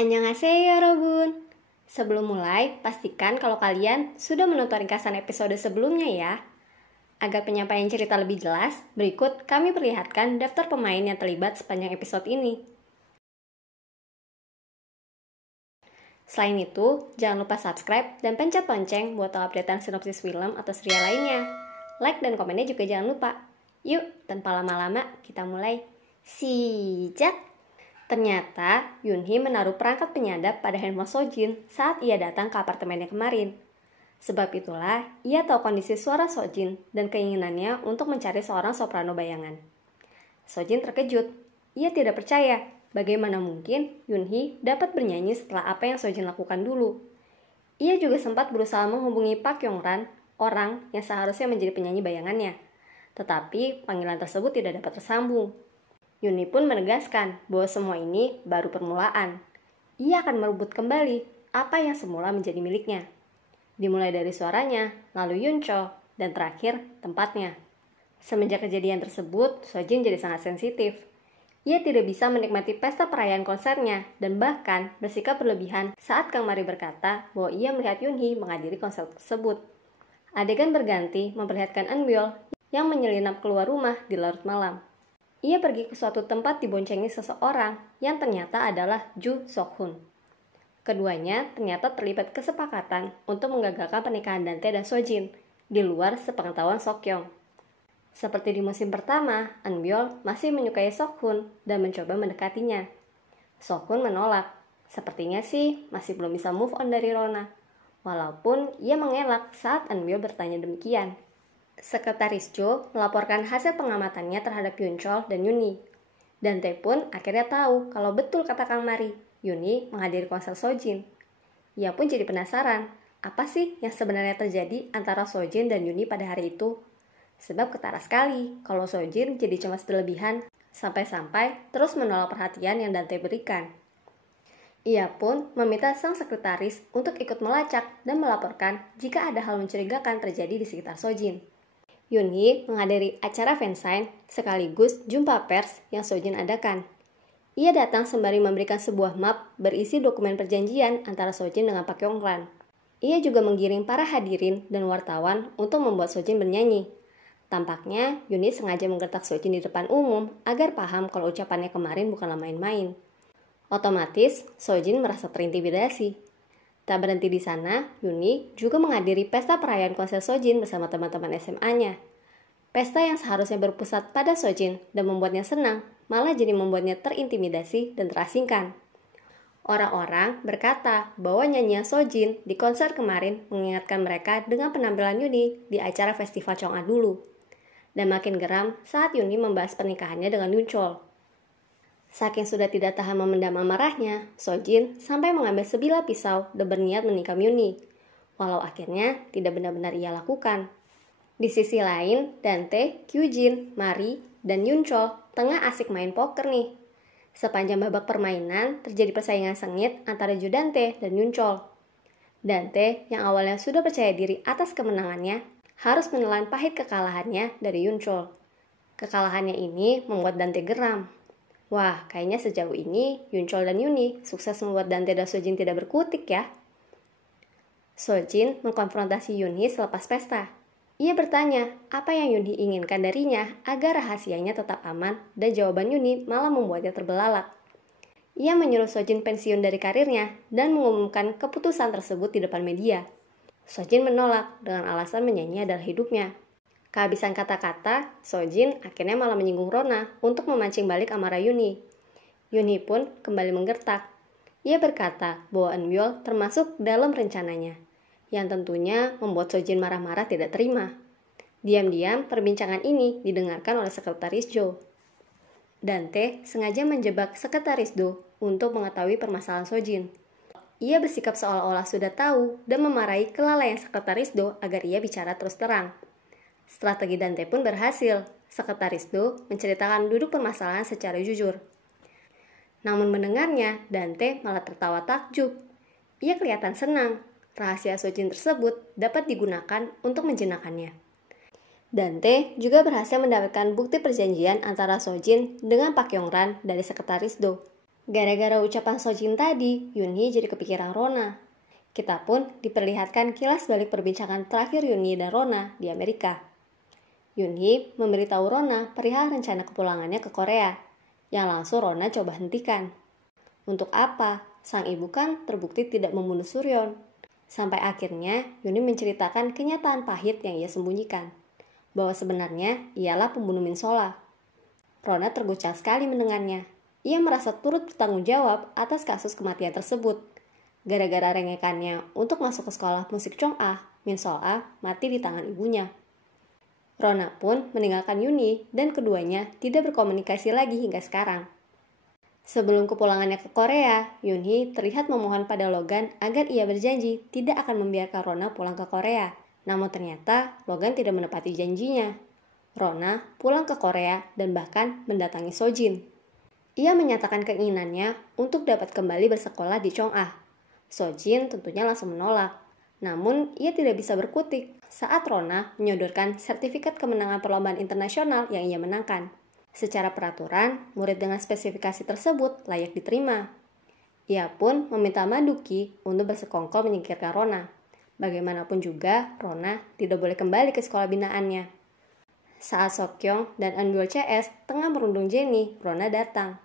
Annyeonghaseyo Robun. Sebelum mulai, pastikan kalau kalian sudah menonton ringkasan episode sebelumnya ya. Agar penyampaian cerita lebih jelas, berikut kami perlihatkan daftar pemain yang terlibat sepanjang episode ini. Selain itu, jangan lupa subscribe dan pencet lonceng buat tahu updatean sinopsis film atau serial lainnya. Like dan komennya juga jangan lupa. Yuk, tanpa lama-lama, kita mulai. Sijak! Ternyata, Yoonhee menaruh perangkat penyadap pada handphone Sojin saat ia datang ke apartemennya kemarin. Sebab itulah, ia tahu kondisi suara Sojin dan keinginannya untuk mencari seorang soprano bayangan. Sojin terkejut. Ia tidak percaya bagaimana mungkin Yoonhee dapat bernyanyi setelah apa yang Sojin lakukan dulu. Ia juga sempat berusaha menghubungi Park Yong-ran, orang yang seharusnya menjadi penyanyi bayangannya. Tetapi panggilan tersebut tidak dapat tersambung. Yoonhee pun menegaskan bahwa semua ini baru permulaan. Ia akan merebut kembali apa yang semula menjadi miliknya. Dimulai dari suaranya, lalu Yoonchol, dan terakhir tempatnya. Semenjak kejadian tersebut, Sojin jadi sangat sensitif. Ia tidak bisa menikmati pesta perayaan konsernya dan bahkan bersikap berlebihan saat Kang Mari berkata bahwa ia melihat Yoonhee menghadiri konser tersebut. Adegan berganti memperlihatkan Eunbyul yang menyelinap keluar rumah di larut malam. Ia pergi ke suatu tempat diboncengi seseorang yang ternyata adalah Ju Sok-hun. Keduanya ternyata terlibat kesepakatan untuk menggagalkan pernikahan Dante dan Sojin di luar sepengetahuan Sok-yong. Seperti di musim pertama, Eunbyul masih menyukai Sok-hun dan mencoba mendekatinya. Sok-hun menolak. Sepertinya sih masih belum bisa move on dari Rona. Walaupun ia mengelak saat Eunbyul bertanya demikian. Sekretaris Jo melaporkan hasil pengamatannya terhadap Yoonchol dan Yoonhee. Dante pun akhirnya tahu kalau betul kata Kang Mari, Yoonhee menghadiri konser Sojin. Ia pun jadi penasaran, apa sih yang sebenarnya terjadi antara Sojin dan Yoonhee pada hari itu? Sebab ketara sekali kalau Sojin jadi cemas berlebihan sampai-sampai terus menolak perhatian yang Dante berikan. Ia pun meminta sang sekretaris untuk ikut melacak dan melaporkan jika ada hal mencurigakan terjadi di sekitar Sojin. Yoonhee menghadiri acara fansign sekaligus jumpa pers yang Sojin adakan. Ia datang sembari memberikan sebuah map berisi dokumen perjanjian antara Sojin dengan Park Yong-ran. Ia juga menggiring para hadirin dan wartawan untuk membuat Sojin bernyanyi. Tampaknya Yoonhee sengaja menggertak Sojin di depan umum agar paham kalau ucapannya kemarin bukanlah main-main. Otomatis, Sojin merasa terintimidasi. Tak berhenti di sana, Yoonhee juga menghadiri pesta perayaan konser Sojin bersama teman-teman SMA-nya. Pesta yang seharusnya berpusat pada Sojin dan membuatnya senang, malah jadi membuatnya terintimidasi dan terasingkan. Orang-orang berkata bahwa nyanyian Sojin di konser kemarin mengingatkan mereka dengan penampilan Yoonhee di acara festival Chong'a dulu. Dan makin geram saat Yoonhee membahas pernikahannya dengan Yoonchol. Saking sudah tidak tahan memendam amarahnya, Sojin sampai mengambil sebilah pisau dan berniat menikam Yoonhee, walau akhirnya tidak benar-benar ia lakukan. Di sisi lain, Dante, Kyujin, Mari, dan Yoonchol tengah asik main poker nih. Sepanjang babak permainan, terjadi persaingan sengit antara Ju Dante dan Yoonchol. Dante, yang awalnya sudah percaya diri atas kemenangannya, harus menelan pahit kekalahannya dari Yoonchol. Kekalahannya ini membuat Dante geram. Wah, kayaknya sejauh ini Yoonchol dan Yoonhee sukses membuat Dante dan Sojin tidak berkutik ya. Sojin mengkonfrontasi Yoonhee selepas pesta. Ia bertanya apa yang Yoonhee inginkan darinya agar rahasianya tetap aman dan jawaban Yoonhee malah membuatnya terbelalak. Ia menyuruh Sojin pensiun dari karirnya dan mengumumkan keputusan tersebut di depan media. Sojin menolak dengan alasan menyanyi adalah hidupnya. Kehabisan kata-kata, Sojin akhirnya malah menyinggung Rona untuk memancing balik amarah Yoonhee. Yoonhee pun kembali menggertak. Ia berkata bahwa Eunbyul termasuk dalam rencananya, yang tentunya membuat Sojin marah-marah tidak terima. Diam-diam, perbincangan ini didengarkan oleh sekretaris Jo. Dante sengaja menjebak sekretaris Do untuk mengetahui permasalahan Sojin. Ia bersikap seolah-olah sudah tahu dan memarahi kelalaian sekretaris Do agar ia bicara terus terang. Strategi Dante pun berhasil. Sekretaris Do menceritakan duduk permasalahan secara jujur. Namun mendengarnya, Dante malah tertawa takjub. Ia kelihatan senang. Rahasia Sojin tersebut dapat digunakan untuk menjinakkannya. Dante juga berhasil mendapatkan bukti perjanjian antara Sojin dengan Park Yong-ran dari sekretaris Do. Gara-gara ucapan Sojin tadi, Yunhee jadi kepikiran Rona. Kita pun diperlihatkan kilas balik perbincangan terakhir Yunhee dan Rona di Amerika. Yunhee memberitahu Rona perihal rencana kepulangannya ke Korea, yang langsung Rona coba hentikan. Untuk apa? Sang ibu kan terbukti tidak membunuh Suryon. Sampai akhirnya Yunhee menceritakan kenyataan pahit yang ia sembunyikan, bahwa sebenarnya ialah pembunuh Min Sola. Rona terguncang sekali mendengarnya. Ia merasa turut bertanggung jawab atas kasus kematian tersebut. Gara-gara rengekannya untuk masuk ke sekolah musik Chong-ah, Min Sola mati di tangan ibunya. Rona pun meninggalkan Yunhee dan keduanya tidak berkomunikasi lagi hingga sekarang. Sebelum kepulangannya ke Korea, Yunhee terlihat memohon pada Logan agar ia berjanji tidak akan membiarkan Rona pulang ke Korea. Namun ternyata Logan tidak menepati janjinya. Rona pulang ke Korea dan bahkan mendatangi Sojin. Ia menyatakan keinginannya untuk dapat kembali bersekolah di Chong-ah. Sojin tentunya langsung menolak. Namun ia tidak bisa berkutik saat Rona menyodorkan sertifikat kemenangan perlombaan internasional yang ia menangkan. Secara peraturan, murid dengan spesifikasi tersebut layak diterima. Ia pun meminta Maduki untuk bersekongkol menyingkirkan Rona. Bagaimanapun juga, Rona tidak boleh kembali ke sekolah binaannya. Saat Seokyeong dan Eunbyul CS tengah merundung Jennie, Rona datang.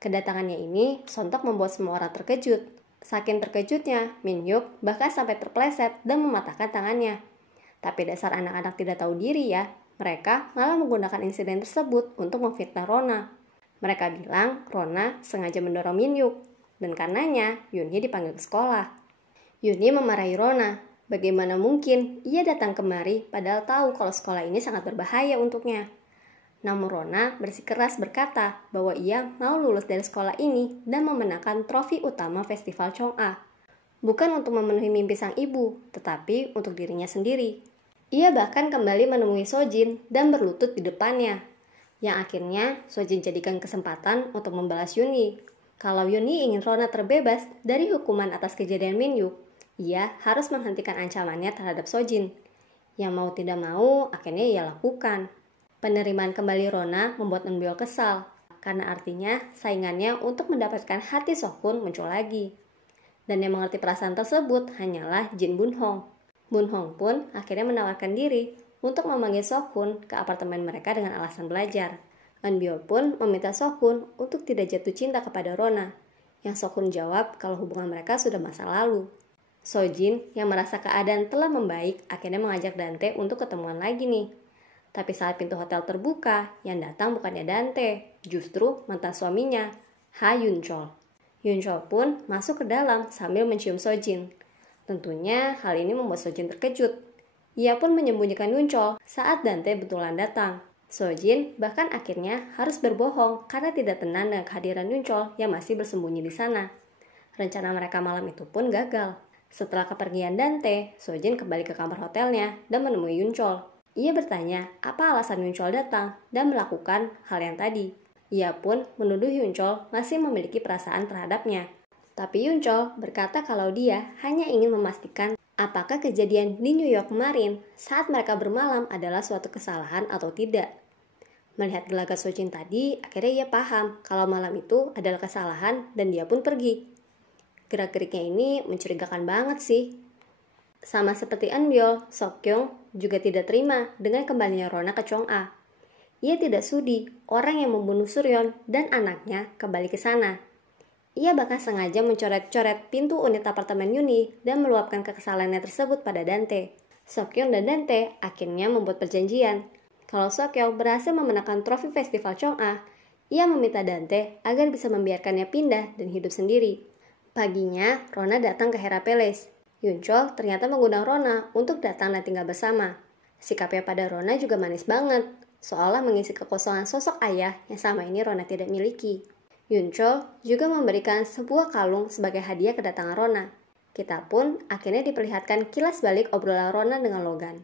Kedatangannya ini sontak membuat semua orang terkejut. Saking terkejutnya, Min-hyuk bahkan sampai terpleset dan mematahkan tangannya. Tapi dasar anak-anak tidak tahu diri ya, mereka malah menggunakan insiden tersebut untuk memfitnah Rona. Mereka bilang Rona sengaja mendorong Min-hyuk, dan karenanya Yunhee dipanggil ke sekolah. Yunhee memarahi Rona. Bagaimana mungkin ia datang kemari padahal tahu kalau sekolah ini sangat berbahaya untuknya. Namun Rona bersikeras berkata bahwa ia mau lulus dari sekolah ini dan memenangkan trofi utama festival Chong-ah. Bukan untuk memenuhi mimpi sang ibu, tetapi untuk dirinya sendiri. Ia bahkan kembali menemui Sojin dan berlutut di depannya. Yang akhirnya Sojin jadikan kesempatan untuk membalas Yunhee. Kalau Yunhee ingin Rona terbebas dari hukuman atas kejadian Min-hyuk, ia harus menghentikan ancamannya terhadap Sojin. Yang mau tidak mau, akhirnya ia lakukan. Penerimaan kembali Rona membuat Eunbyul kesal, karena artinya saingannya untuk mendapatkan hati Sokhun muncul lagi. Dan yang mengerti perasaan tersebut hanyalah Jin Bunhong. Bunhong pun akhirnya menawarkan diri untuk memanggil Sokhun ke apartemen mereka dengan alasan belajar. Eunbyul pun meminta Sokhun untuk tidak jatuh cinta kepada Rona, yang Sokhun jawab kalau hubungan mereka sudah masa lalu. Sojin yang merasa keadaan telah membaik akhirnya mengajak Dante untuk ketemuan lagi nih. Tapi saat pintu hotel terbuka, yang datang bukannya Dante, justru mantan suaminya, Ha Yunchol. Yunchol pun masuk ke dalam sambil mencium Sojin. Tentunya hal ini membuat Sojin terkejut. Ia pun menyembunyikan Yunchol saat Dante betulan datang. Sojin bahkan akhirnya harus berbohong karena tidak tenang dengan kehadiran Yunchol yang masih bersembunyi di sana. Rencana mereka malam itu pun gagal. Setelah kepergian Dante, Sojin kembali ke kamar hotelnya dan menemui Yunchol. Ia bertanya apa alasan Yunchol datang dan melakukan hal yang tadi. Ia pun menuduh Yunchol masih memiliki perasaan terhadapnya. Tapi Yunchol berkata kalau dia hanya ingin memastikan apakah kejadian di New York kemarin saat mereka bermalam adalah suatu kesalahan atau tidak. Melihat gelagat Sojin tadi, akhirnya ia paham kalau malam itu adalah kesalahan dan dia pun pergi. Gerak-geriknya ini mencurigakan banget sih. Sama seperti Eunbyul, Seokyeong juga tidak terima dengan kembalinya Rona ke Chong-ah. Ia tidak sudi orang yang membunuh Suryon dan anaknya kembali ke sana. Ia bahkan sengaja mencoret-coret pintu unit apartemen Yunhee dan meluapkan kekesalannya tersebut pada Dante. Seokyeong dan Dante akhirnya membuat perjanjian. Kalau Seokyeong berhasil memenangkan trofi festival Chong-ah, ia meminta Dante agar bisa membiarkannya pindah dan hidup sendiri. Paginya, Rona datang ke Hera Palace. Yunchol ternyata mengundang Rona untuk datang dan tinggal bersama. Sikapnya pada Rona juga manis banget, seolah mengisi kekosongan sosok ayah yang selama ini Rona tidak miliki. Yunchol juga memberikan sebuah kalung sebagai hadiah kedatangan Rona. Kita pun akhirnya diperlihatkan kilas balik obrolan Rona dengan Logan.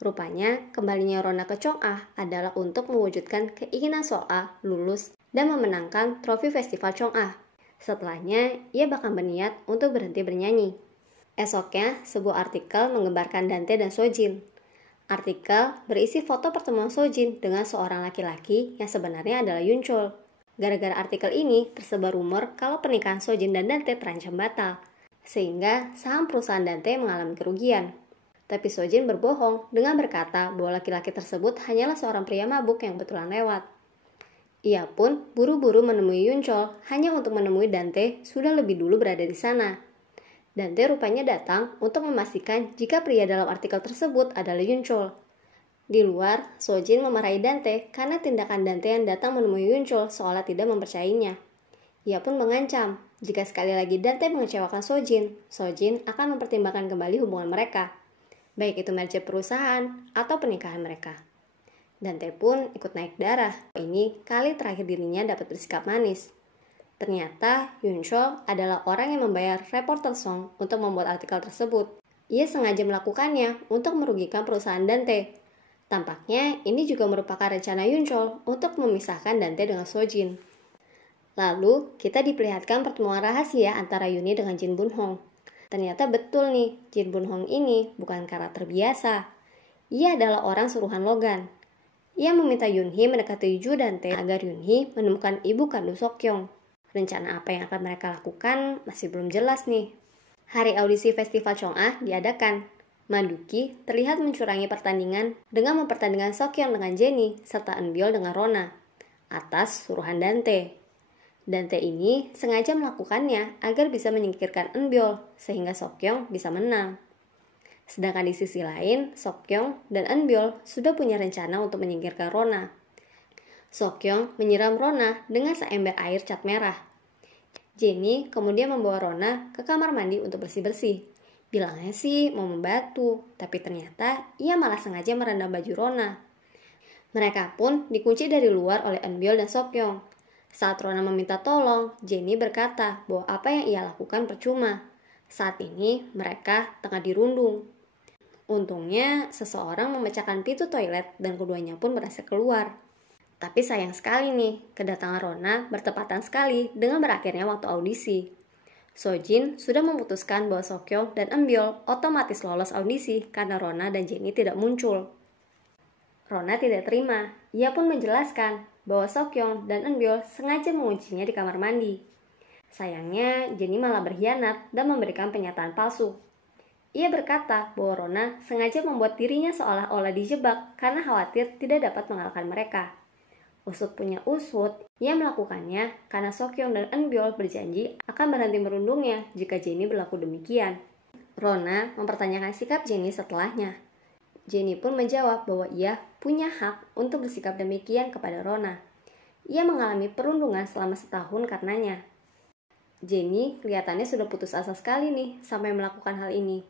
Rupanya, kembalinya Rona ke Chong-ah adalah untuk mewujudkan keinginan Soa lulus dan memenangkan trofi festival Chong-ah. Setelahnya, ia bahkan berniat untuk berhenti bernyanyi. Esoknya, sebuah artikel menggambarkan Dante dan Sojin. Artikel berisi foto pertemuan Sojin dengan seorang laki-laki yang sebenarnya adalah Yunchol. Gara-gara artikel ini, tersebar rumor kalau pernikahan Sojin dan Dante terancam batal, sehingga saham perusahaan Dante mengalami kerugian. Tapi Sojin berbohong dengan berkata bahwa laki-laki tersebut hanyalah seorang pria mabuk yang kebetulan lewat. Ia pun buru-buru menemui Yunchol hanya untuk menemui Dante sudah lebih dulu berada di sana. Dante rupanya datang untuk memastikan jika pria dalam artikel tersebut adalah Yunchol. Di luar, Sojin memarahi Dante karena tindakan Dante yang datang menemui Yunchol seolah tidak mempercayainya. Ia pun mengancam, jika sekali lagi Dante mengecewakan Sojin, Sojin akan mempertimbangkan kembali hubungan mereka, baik itu merger perusahaan atau pernikahan mereka. Dante pun ikut naik darah. Ini kali terakhir dirinya dapat bersikap manis. Ternyata Yunchol adalah orang yang membayar reporter Song untuk membuat artikel tersebut. Ia sengaja melakukannya untuk merugikan perusahaan Dante. Tampaknya ini juga merupakan rencana Yunchol untuk memisahkan Dante dengan Sojin. Lalu kita diperlihatkan pertemuan rahasia antara Yuni dengan Jin Bun Hong. Ternyata betul nih, Jin Bun Hong ini bukan karakter biasa. Ia adalah orang suruhan Logan. Ia meminta Yunhee mendekati Ju Dante agar Yunhee menemukan ibu kandung Sokyong. Rencana apa yang akan mereka lakukan masih belum jelas nih. Hari audisi Festival Chong'ah diadakan. Manduki terlihat mencurangi pertandingan dengan mempertandingkan Sokyong dengan Jennie serta Eunbyul dengan Rona atas suruhan Dante. Dante ini sengaja melakukannya agar bisa menyingkirkan Eunbyul sehingga Sokyong bisa menang. Sedangkan di sisi lain, Sokyong dan Eunbyul sudah punya rencana untuk menyingkirkan Rona. Sokyong menyiram Rona dengan seember air cat merah. Jennie kemudian membawa Rona ke kamar mandi untuk bersih-bersih. Bilangnya sih mau membantu, tapi ternyata ia malah sengaja merendam baju Rona. Mereka pun dikunci dari luar oleh Eunbyul dan Sokyong. Saat Rona meminta tolong, Jennie berkata bahwa apa yang ia lakukan percuma. Saat ini mereka tengah dirundung. Untungnya seseorang memecahkan pintu toilet dan keduanya pun berhasil keluar. Tapi sayang sekali nih, kedatangan Rona bertepatan sekali dengan berakhirnya waktu audisi. Sojin sudah memutuskan bahwa Sokyong dan Eunbyul otomatis lolos audisi karena Rona dan Jennie tidak muncul. Rona tidak terima, ia pun menjelaskan bahwa Sokyong dan Eunbyul sengaja menguncinya di kamar mandi. Sayangnya, Jennie malah berkhianat dan memberikan pernyataan palsu. Ia berkata bahwa Rona sengaja membuat dirinya seolah-olah dijebak karena khawatir tidak dapat mengalahkan mereka. Usut punya usut, ia melakukannya karena Sokyong dan Eunbyul berjanji akan berhenti merundungnya jika Jennie berlaku demikian. Rona mempertanyakan sikap Jennie setelahnya. Jennie pun menjawab bahwa ia punya hak untuk bersikap demikian kepada Rona. Ia mengalami perundungan selama setahun karenanya. Jennie kelihatannya sudah putus asa sekali nih sampai melakukan hal ini.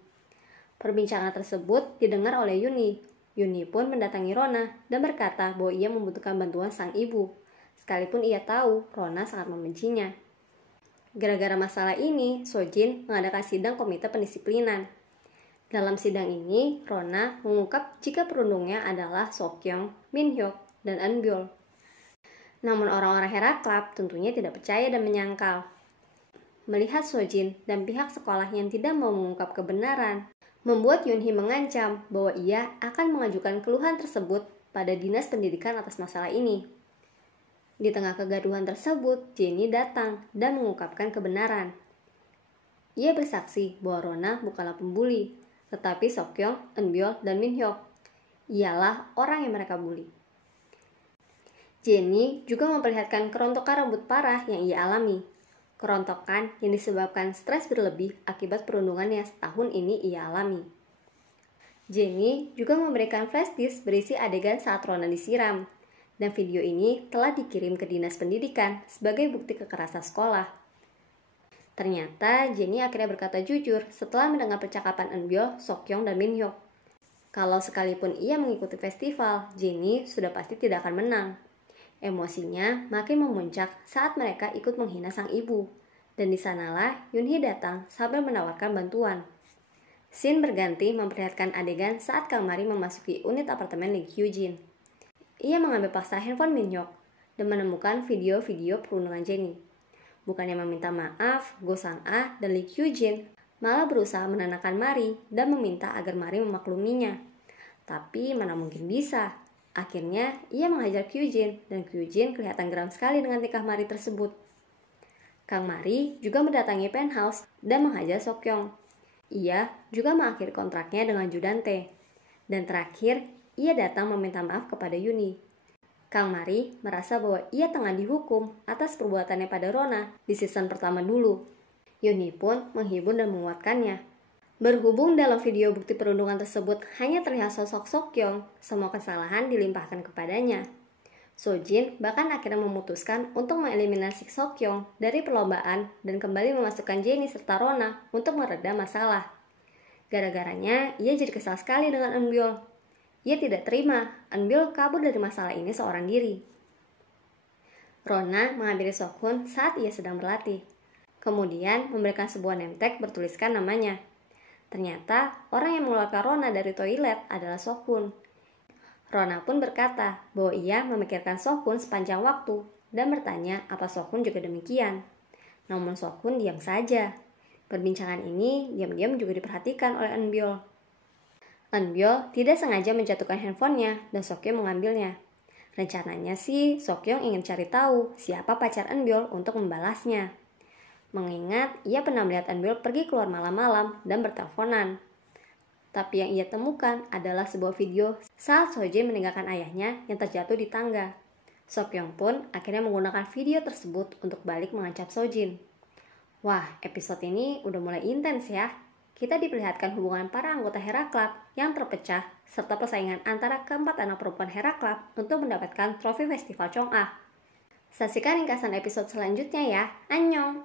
Perbincangan tersebut didengar oleh Yuni. Yuni pun mendatangi Rona dan berkata bahwa ia membutuhkan bantuan sang ibu, sekalipun ia tahu Rona sangat membencinya. Gara-gara masalah ini, Sojin mengadakan sidang komite pendisiplinan. Dalam sidang ini, Rona mengungkap jika perundungnya adalah Sokyong, Minhyuk, dan Eunbyul. Namun orang-orang Heraklab tentunya tidak percaya dan menyangkal. Melihat Sojin dan pihak sekolah yang tidak mau mengungkap kebenaran, membuat Yunhee mengancam bahwa ia akan mengajukan keluhan tersebut pada dinas pendidikan atas masalah ini. Di tengah kegaduhan tersebut, Jennie datang dan mengungkapkan kebenaran. Ia bersaksi bahwa Rona bukanlah pembuli, tetapi Sokyong, Eunbyul, dan Minhyuk ialah orang yang mereka bully. Jennie juga memperlihatkan kerontokan rambut parah yang ia alami. Kerontokan yang disebabkan stres berlebih akibat perundungan yang setahun ini ia alami. Jennie juga memberikan flash disk berisi adegan saat Rona disiram, dan video ini telah dikirim ke dinas pendidikan sebagai bukti kekerasan sekolah. Ternyata Jennie akhirnya berkata jujur setelah mendengar percakapan Eunbyul, Sokyong, dan Minhyuk. Kalau sekalipun ia mengikuti festival, Jennie sudah pasti tidak akan menang. Emosinya makin memuncak saat mereka ikut menghina sang ibu, dan di sanalah Yunhee datang sambil menawarkan bantuan. Scene berganti memperlihatkan adegan saat Kang Mari memasuki unit apartemen Lee Kyujin. Ia mengambil paksa handphone Minhyuk dan menemukan video-video perundungan Jennie. Bukannya meminta maaf, Go Sang-ah dan Lee Kyujin malah berusaha menenangkan Mari dan meminta agar Mari memakluminya. Tapi mana mungkin bisa. Akhirnya, ia menghajar Kyujin dan Kyujin kelihatan geram sekali dengan tingkah Mari tersebut. Kang Mari juga mendatangi penthouse dan menghajar Seokyeong. Ia juga mengakhiri kontraknya dengan Judante. Dan terakhir, ia datang meminta maaf kepada Yuni. Kang Mari merasa bahwa ia tengah dihukum atas perbuatannya pada Rona di season pertama dulu. Yuni pun menghibur dan menguatkannya. Berhubung dalam video bukti perundungan tersebut hanya terlihat sosok Seokyeong, semua kesalahan dilimpahkan kepadanya. Sojin bahkan akhirnya memutuskan untuk mengeliminasi Seokyeong dari perlombaan dan kembali memasukkan Jennie serta Rona untuk meredam masalah. Gara-garanya, ia jadi kesal sekali dengan Eunbyul. Ia tidak terima Eunbyul kabur dari masalah ini seorang diri. Rona menghampiri Seokhoon saat ia sedang berlatih. Kemudian memberikan sebuah name tag bertuliskan namanya. Ternyata orang yang mengeluarkan Rona dari toilet adalah Seokhoon. Rona pun berkata bahwa ia memikirkan Seokhoon sepanjang waktu dan bertanya apa Seokhoon juga demikian. Namun Seokhoon diam saja. Perbincangan ini diam-diam juga diperhatikan oleh Eunbyul. Eunbyul tidak sengaja menjatuhkan handphonenya dan Seokyeong mengambilnya. Rencananya sih Seokyeong ingin cari tahu siapa pacar Eunbyul untuk membalasnya. Mengingat ia pernah melihat Eunbyul pergi keluar malam-malam dan berteleponan. Tapi yang ia temukan adalah sebuah video saat Sojin meninggalkan ayahnya yang terjatuh di tangga. Seokyeong pun akhirnya menggunakan video tersebut untuk balik mengancam Sojin. Wah, episode ini udah mulai intens ya. Kita diperlihatkan hubungan para anggota Hera Club yang terpecah serta persaingan antara keempat anak perempuan Hera Club untuk mendapatkan trofi Festival Chong'ah. Saksikan ringkasan episode selanjutnya ya. Annyeong!